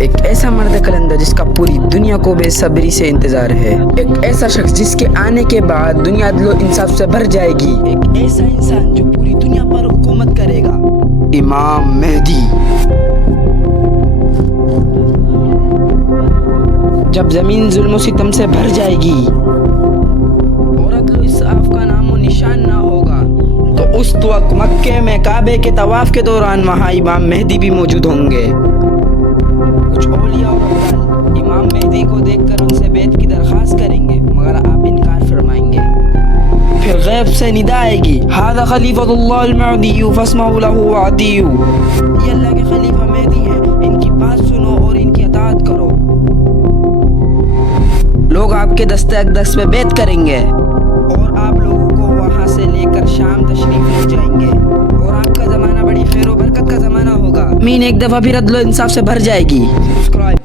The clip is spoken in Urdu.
ایک ایسا مرد کلندر جس کا پوری دنیا کو بے صبری سے انتظار ہے. ایک ایسا شخص جس کے آنے کے بعد دنیا عدل و انصاف سے بھر جائے گی. ایک ایسا انسان جو پوری دنیا پر حکومت کرے گا. امام مہدی. جب زمین ظلم و ستم سے بھر جائے گی اور عدل و انصاف کا نام و نشان نہ ہوگا تو اس وقت مکے میں کعبے کے طواف کے دوران وہاں امام مہدی بھی موجود ہوں گے. کچھ اولیاء اور افضل امام مہدی کو دیکھ کر ان سے بیعت کی درخواست کریں گے مگر آپ انکار فرمائیں گے. پھر غیب سے ندا آئے گی ھذا خلیفۃ اللہ المہدی فاسمعوا له واطیعوا. یہ اللہ کے خلیفہ مہدی ہیں, ان کی بات سنو اور ان کی اطاعت کرو. لوگ آپ کے دست اقدس پہ بیعت کریں گے اور آپ لوگوں کو وہاں سے لے کر شام تشریف لے جائیں گے اور آپ کا زمانہ بڑی خیر و برکت کا زمانہ ہوگا. زمین ایک دفعہ پھر عدل و انصاف سے بھر جائے گی. سبسکرائب